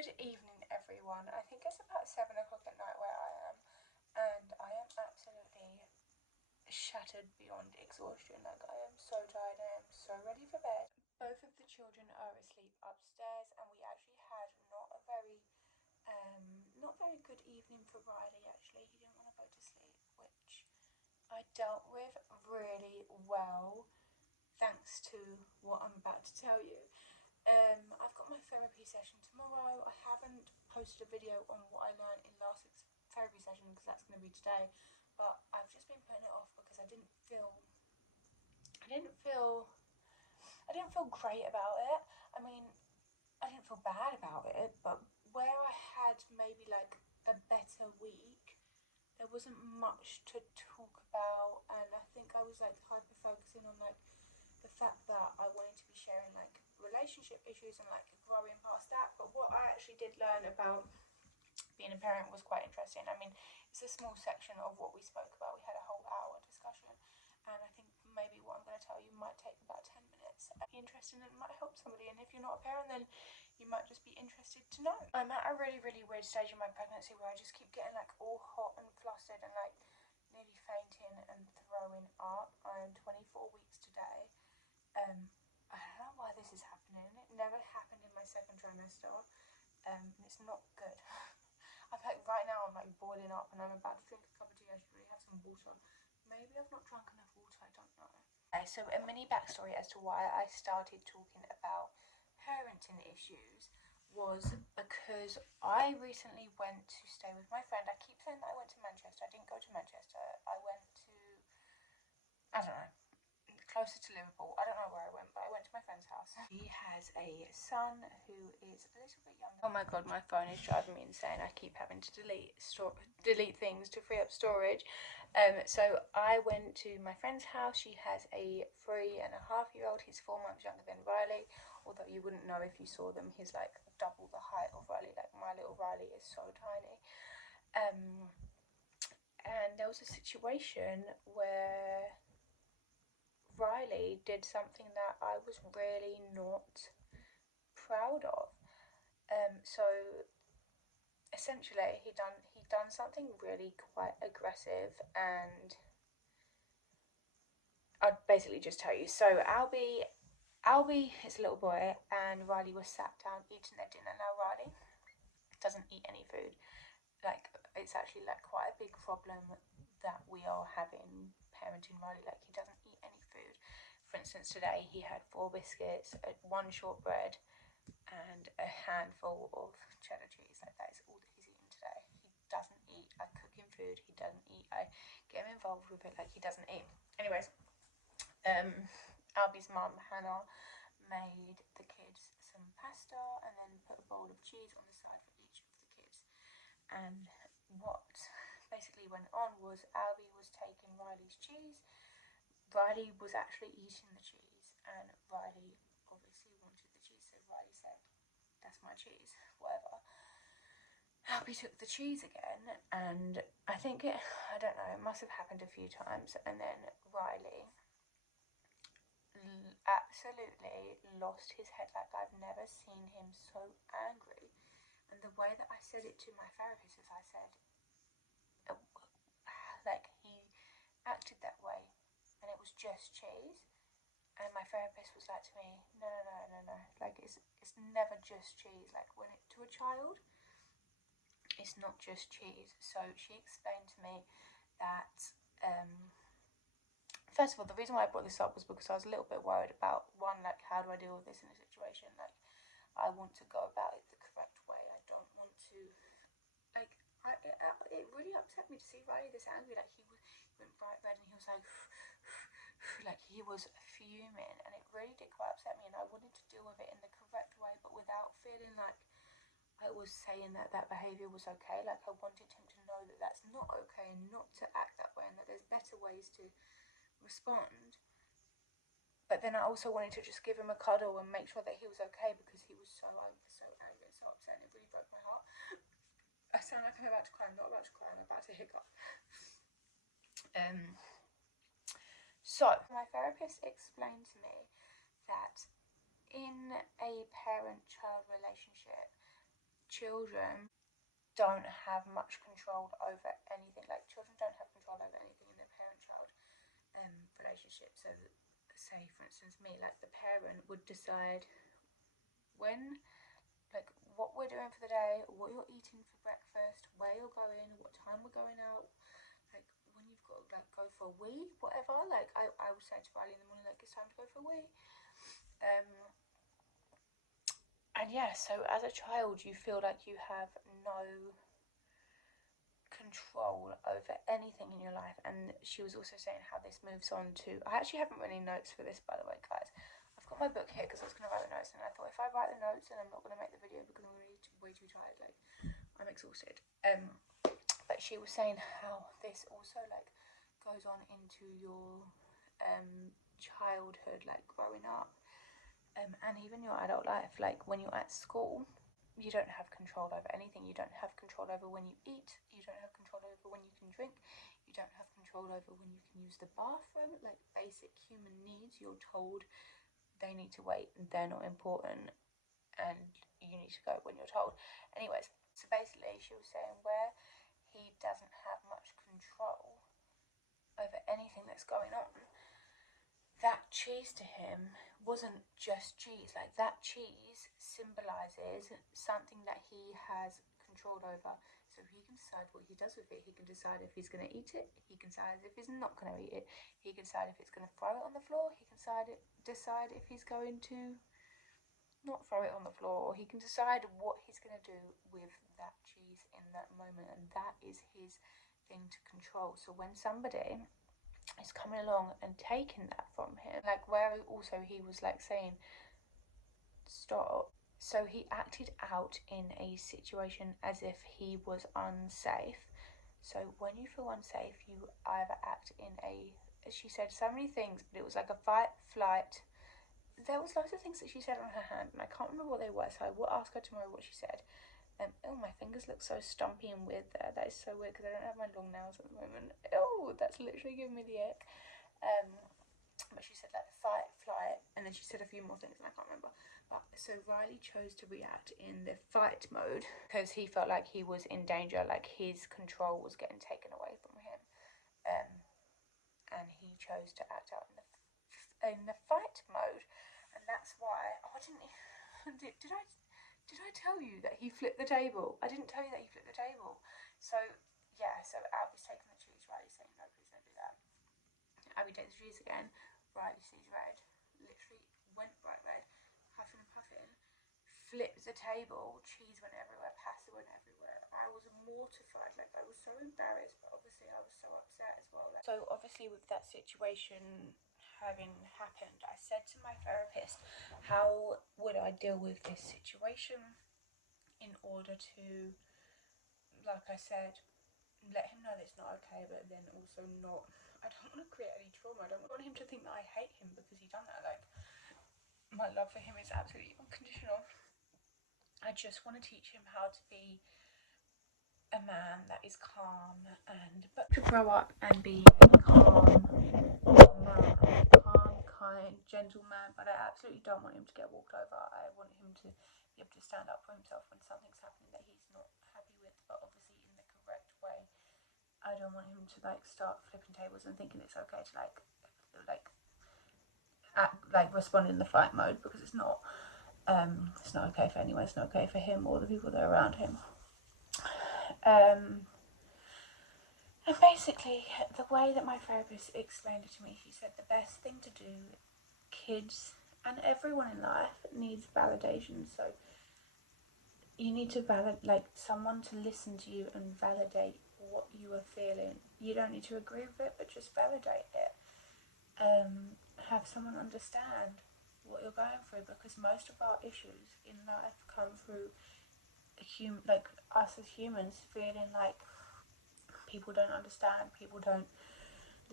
Good evening, everyone. I think it's about 7 o'clock at night where I am, and I am absolutely shattered beyond exhaustion. Like, I am so tired, I am so ready for bed. Both of the children are asleep upstairs, and we actually had not very good evening for Riley. Actually, he didn't want to go to sleep, which I dealt with really well, thanks to what I'm about to tell you. I've got my therapy session tomorrow. I haven't posted a video on what I learned in last week's therapy session because that's going to be today, but I've just been putting it off because I didn't feel great about it. I mean, I didn't feel bad about it, but where I had maybe like a better week, there wasn't much to talk about, and I think I was like hyper focusing on like the fact that I wanted to be sharing like relationship issues and like growing past that. But what I actually did learn about being a parent was quite interesting. I mean, it's a small section of what we spoke about. We had a whole hour discussion, and I think maybe what I'm going to tell you might take about 10 minutes. Be interesting and it might help somebody, and if you're not a parent, then you might just be interested to know. I'm at a really weird stage in my pregnancy where I just keep getting like all hot and flustered and like nearly fainting and throwing up. I'm 24 weeks today. I don't know why this is happening. It never happened in my second trimester, and it's not good. I'm like, right now I'm like boiling up and I'm about to drink a cup of tea. I should really have some water. Maybe I've not drunk enough water, I don't know. Okay, so a mini backstory as to why I started talking about parenting issues was because I recently went to stay with my friend. I keep saying that I went to Manchester. I didn't go to Manchester. I went to, I don't know, closer to Liverpool. I don't know where I went, but I went to my friend's house. He has a son who is a little bit younger. Oh my god, my phone is driving me insane. I keep having to delete things to free up storage. So I went to my friend's house. She has a 3.5-year-old. He's 4 months younger than Riley, although you wouldn't know if you saw them. He's like double the height of Riley. Like, my little Riley is so tiny. And there was a situation where Riley did something that I was really not proud of. So essentially he done something really quite aggressive, and I'd basically just tell you. So Albie is a little boy, and Riley was sat down eating their dinner. Now Riley doesn't eat any food. Like, it's actually like quite a big problem that we are having parenting Riley. Like, he doesn't eat any food. For instance, today he had 4 biscuits, 1 shortbread, and a handful of cheddar cheese. Like, that is all that he's eaten today. He doesn't eat. I cook him food. He doesn't eat. I get him involved with it. Like, he doesn't eat. Anyways, Albie's mum, Hannah, made the kids some pasta and then put a bowl of cheese on the side for each of the kids. And what basically went on was Albie was taking Riley's cheese. Riley was actually eating the cheese, and Riley obviously wanted the cheese, so Riley said, "That's my cheese," whatever. Albie took the cheese again, and I don't know, it must have happened a few times, and then Riley absolutely lost his head. Like, I've never seen him so angry. And the way that I said it to my therapist is I said, like, he acted that way and it was just cheese. And my therapist was like to me, no, like, it's never just cheese. Like, when it to a child, it's not just cheese. So she explained to me that first of all, the reason why I brought this up was because I was a little bit worried about, one, like, how do I deal with this in a situation? Like, I want to go about it the correct way. I don't want to, like, it really upset me to see Riley this angry. Like, he went bright red and he was like, like, he was fuming, and it really did quite upset me, and I wanted to deal with it in the correct way, but without feeling like I was saying that that behaviour was okay. Like, I wanted him to know that that's not okay and not to act that way, and that there's better ways to respond. But then I also wanted to just give him a cuddle and make sure that he was okay, because he was so angry and so upset, and it really broke my heart. I sound like I'm about to cry. I'm not about to cry. I'm about to hiccup. So my therapist explained to me that in a parent-child relationship, children don't have much control over anything. Like, children don't have control over anything in their parent-child relationship. So, say for instance, me, like the parent would decide when, like, what we're doing for the day, what you're eating for breakfast, where you're going, what time we're going out, like when you've got to like go for a wee, whatever. Like I would say to Riley in the morning, like, it's time to go for a wee. And yeah, so as a child you feel like you have no control over anything in your life. And she was also saying how this moves on to, I actually haven't really notes for this, by the way, guys. I've got my book here because I was going to write the notes, and I thought if I write the notes then I'm not going to make the video because I'm going to be way too tired. Like, I'm exhausted. But she was saying how this also like goes on into your childhood, like growing up, and even your adult life. Like when you're at school, you don't have control over anything. You don't have control over when you eat. You don't have control over when you can drink. You don't have control over when you can use the bathroom. Like basic human needs, you're told they need to wait, they're not important, and you need to go when you're told. Anyways, so basically she was saying where he doesn't have much control over anything that's going on, that cheese to him wasn't just cheese. Like, that cheese symbolizes something that he has control over. So he can decide what he does with it. He can decide if he's going to eat it. He can decide if he's not going to eat it. He can decide if it's going to throw it on the floor. He can decide if he's going to not throw it on the floor. He can decide what he's going to do with that cheese in that moment. And that is his thing to control. So when somebody is coming along and taking that from him, like where also he was like saying stop, so he acted out in a situation as if he was unsafe. So when you feel unsafe, you either act in a, she said so many things, but it was like a fight, flight. There was loads of things that she said on her hand, and I can't remember what they were, so I will ask her tomorrow what she said. Oh, my fingers look so stumpy and weird there. That is so weird because I don't have my long nails at the moment. Oh, that's literally giving me the ick. But she said like fight, flight, and then she said a few more things and I can't remember. But so Riley chose to react in the fight mode because he felt like he was in danger, like his control was getting taken away from him, and he chose to act out in the fight mode, and that's why. Oh, I didn't. Did I tell you that he flipped the table? I didn't tell you that he flipped the table. So yeah, so Abby's taking the cheese. Riley's saying no, please don't do that. Abby takes the cheese again. Riley sees red. Literally went bright red, huffing and puffing. Flipped the table. Cheese went everywhere. Pasta went everywhere. I was mortified. Like, I was so embarrassed, but obviously I was so upset as well. So obviously with that situation having happened, I said to my therapist, how would I deal with this situation in order to, like I said, let him know that it's not okay, but then also not, I don't want to create any trauma. I don't want him to think that I hate him because he done that. Like, my love for him is absolutely unconditional. I just want to teach him how to be a man that is calm, and but to grow up and be a calm man, calm, kind, gentle man. But I absolutely don't want him to get walked over. I want him to be able to stand up for himself when something's happening that he's not happy with, but obviously in the correct way. I don't want him to like start flipping tables and thinking it's okay to like act, like respond in the fight mode, because it's not. It's not okay for anyone. It's not okay for him or the people that are around him. And basically, the way that my therapist explained it to me, she said the best thing to do, kids and everyone in life needs validation. So you need to like someone to listen to you and validate what you are feeling. You don't need to agree with it, but just validate it. Have someone understand what you're going through, because most of our issues in life come through like us as humans feeling like people don't understand, people don't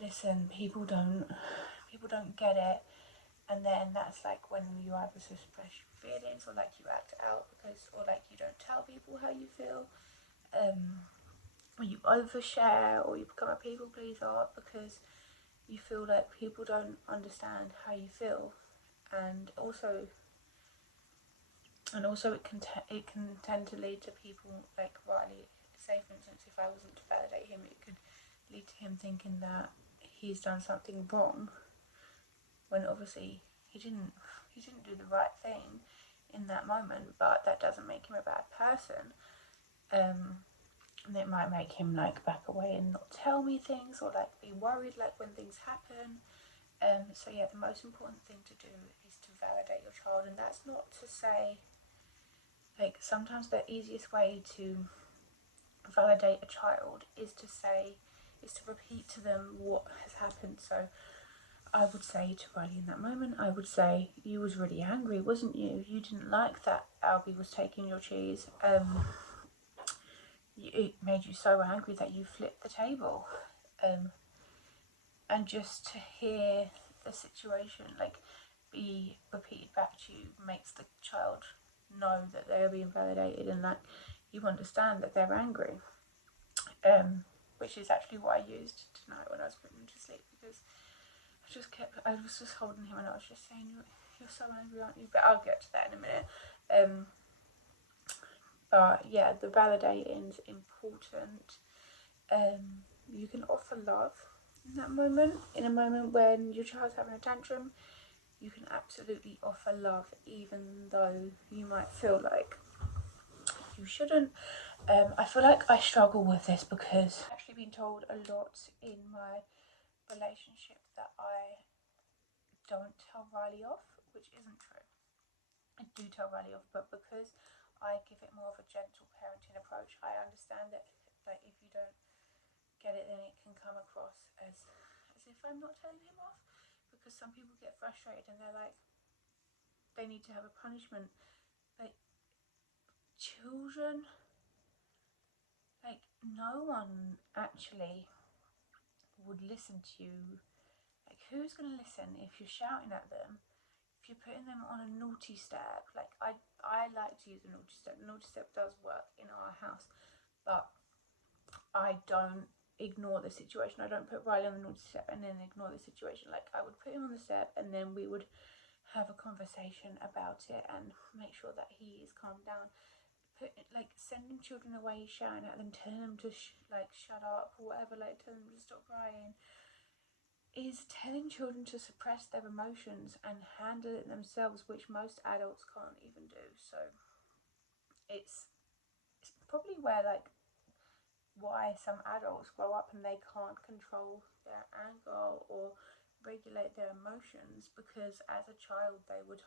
listen, people don't get it, and then that's like when you either suppress your feelings, or like you act out because, or like you don't tell people how you feel, or you overshare, or you become a people pleaser because you feel like people don't understand how you feel. And also And also it can tend to lead to people like Riley. Say for instance, if I wasn't to validate him, it could lead to him thinking that he's done something wrong when obviously he didn't do the right thing in that moment, but that doesn't make him a bad person. And it might make him like back away and not tell me things, or like be worried like when things happen. So yeah, the most important thing to do is to validate your child, and that's not to say like sometimes the easiest way to validate a child is to repeat to them what has happened. So I would say to Riley in that moment, I would say, you was really angry, wasn't you? You didn't like that Albie was taking your cheese. It made you so angry that you flipped the table. And just to hear the situation like be repeated back to you makes the child know that they are being validated and that you understand that they're angry. Which is actually what I used tonight when I was putting him to sleep, because I was just holding him and I was just saying, you're so angry, aren't you? But I'll get to that in a minute. But yeah, the validating is important. You can offer love in that moment. In a moment when your child's having a tantrum, you can absolutely offer love, even though you might feel like you shouldn't. I feel like I struggle with this because I've actually been told a lot in my relationship that I don't tell Riley off, which isn't true. I do tell Riley off, but because I give it more of a gentle parenting approach, I understand that like if you don't get it, then it can come across as if I'm not telling him off, because some people get frustrated and they're like, they need to have a punishment. Like children, like no one actually would listen to you. Like who's gonna listen if you're shouting at them? If you're putting them on a naughty step, like I like to use a naughty step. The naughty step does work in our house, but I don't ignore the situation. I don't put Riley on the naughty step and then ignore the situation. Like I would put him on the step and then we would have a conversation about it and make sure that he is calmed down. Like sending children away, shouting at them, telling them to shut up or whatever, like telling them to stop crying, is telling children to suppress their emotions and handle it themselves, which most adults can't even do. So it's probably where like why some adults grow up and they can't control their anger or regulate their emotions, because as a child they were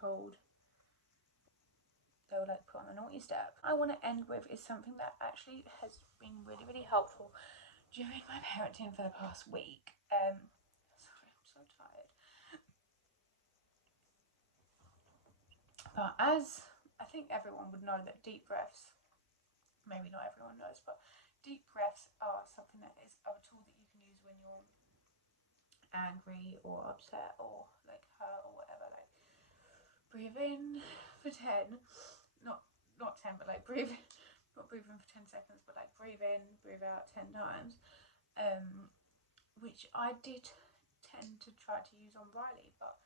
like put on the naughty step. I want to end with is something that actually has been really, really helpful during my parenting for the past week. Sorry, I'm so tired. But as I think everyone would know that deep breaths, maybe not everyone knows, but deep breaths are something that is a tool that you can use when you're angry or upset or like hurt or whatever. Like breathe in for 10, not 10, but like breathe, not breathe in for 10 seconds, but like breathe in, breathe out 10 times. Which I did tend to try to use on Riley, but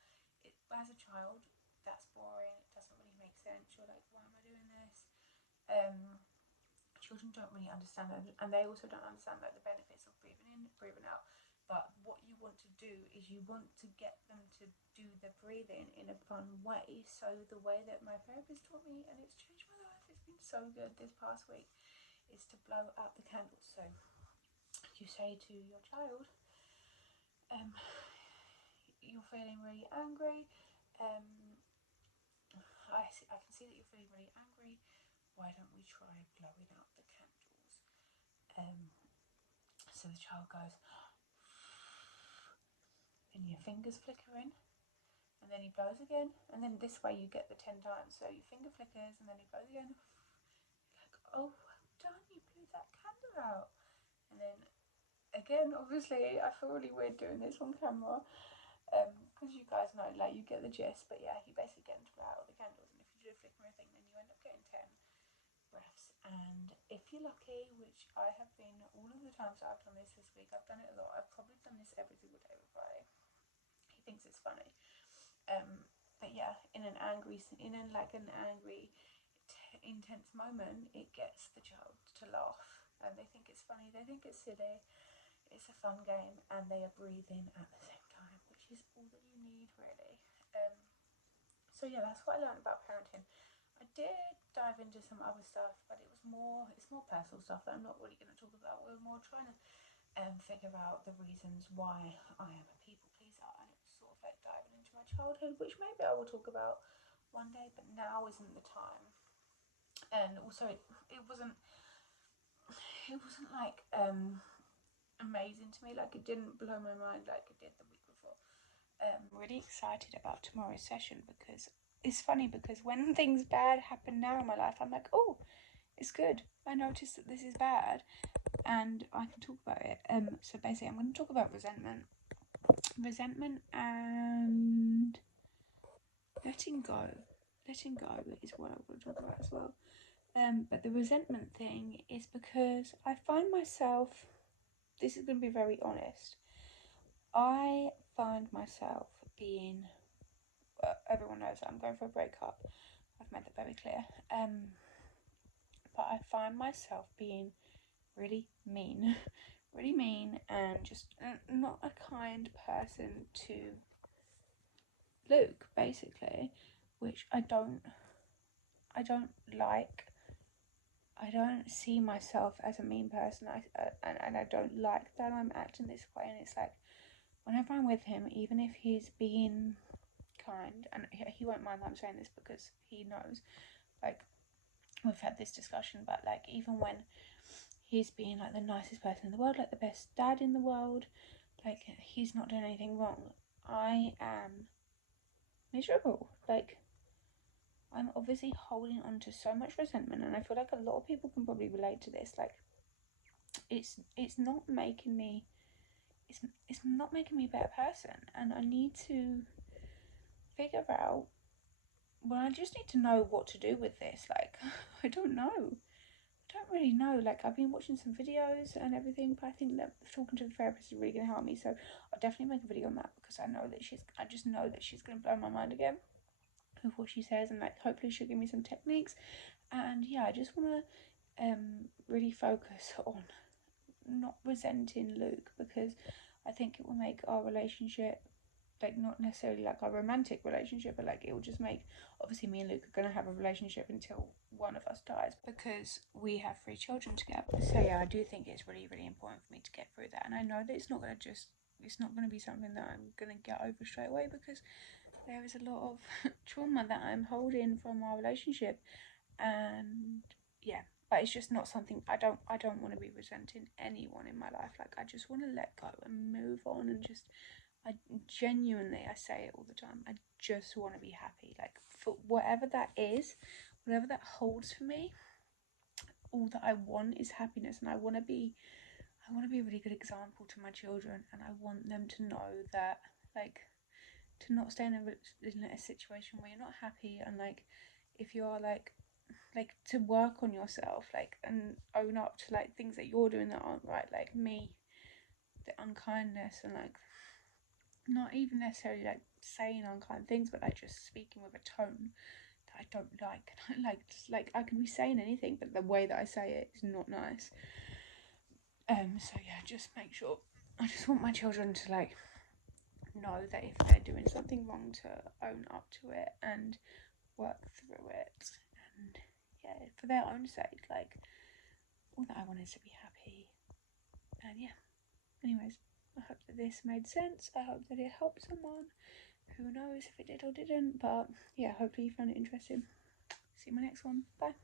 as a child, that's boring. It doesn't really make sense. You're like, why am I doing this? Children don't really understand that, and they also don't understand like the benefits of breathing in, breathing out. But what you want to do is you want to get them to do the breathing in a fun way. So the way that my therapist taught me, and it's changed my life, it's been so good this past week, is to blow out the candles. So you say to your child, you're feeling really angry. I can see that you're feeling really angry. Why don't we try blowing out the candles? So the child goes, and your fingers flicker in, and then he blows again, and then this way you get the 10 times. So your finger flickers, and then he blows again. You're like, oh, well done, you blew that candle out. And then again, obviously, I feel really weird doing this on camera, because you guys know, like, you get the gist. But yeah, you basically get him to blow out all the candles, and if you do a flickering thing, then you end up getting 10 breaths. And if you're lucky, which I have been all of the times that I've done this week, I've done it a lot. I've probably done this every single day with Riley. He thinks it's funny. But yeah, in an angry intense moment, it gets the child to laugh, and they think it's funny, they think it's silly, it's a fun game, and they are breathing at the same time, which is all that you need, really. So yeah, that's what I learned about parenting. I did dive into some other stuff, but it's more personal stuff that I'm not really going to talk about. We're more trying to figure out the reasons why I am a people pleaser, and it was sort of like diving into my childhood, which maybe I will talk about one day, but now isn't the time. And also, it wasn't like amazing to me. Like, it didn't blow my mind like it did the week before. I'm really excited about tomorrow's session because it's funny, because when things bad happen now in my life, I'm like, oh, it's good. I noticed that this is bad, and I can talk about it. So basically, I'm going to talk about resentment and letting go. Letting go is what I want to talk about as well. But the resentment thing is because I find myself, this is going to be very honest, I find myself being, everyone knows that I'm going for a breakup, I've made that very clear, but I find myself being really mean, really mean, and just not a kind person to Luke, basically, which I don't like. I don't see myself as a mean person, and I don't like that I'm acting this way. And it's like, whenever I'm with him, even if he's being kind, and he won't mind that I'm saying this because he knows, like, we've had this discussion, but like, even when he's being like the nicest person in the world, like the best dad in the world, like, he's not doing anything wrong, I am miserable. Like, I'm obviously holding on to so much resentment, and I feel like a lot of people can probably relate to this. Like, it's not making me a better person, and I need to figure out, well, I just need to know what to do with this. Like, I don't really know. Like, I've been watching some videos and everything, but I think that talking to the therapist is really going to help me, so I'll definitely make a video on that, because I just know that she's going to blow my mind again with what she says, and like, hopefully she'll give me some techniques. And yeah, I just want to really focus on not resenting Luke, because I think it will make our relationship, like, not necessarily like our romantic relationship, but like, it will just make, obviously me and Luke are going to have a relationship until one of us dies, because we have 3 children together. So yeah, I do think it's really, really important for me to get through that, and I know that it's not going to be something that I'm going to get over straight away, because there is a lot of trauma that I'm holding from our relationship, and yeah, but it's just not something, I don't want to be resenting anyone in my life. Like, I just want to let go and move on, and just, I genuinely, I say it all the time, I just want to be happy. Like, for whatever that is, whatever that holds for me, all that I want is happiness, and I want to be a really good example to my children, and I want them to know that, like, to not stay in a situation where you're not happy, and like, if you're like to work on yourself, like, and own up to like things that you're doing that aren't right, like me, the unkindness, and like, not even necessarily like saying unkind things, but like just speaking with a tone that I don't like. Like I could be saying anything, but the way that I say it is not nice. So yeah, just make sure, I just want my children to like know that if they're doing something wrong, to own up to it and work through it. And yeah, for their own sake, like, all that I want is to be happy. And yeah, anyways, I hope that this made sense. I hope that it helped someone. Who knows if it did or didn't, but yeah, hopefully you found it interesting. See you in my next one. Bye.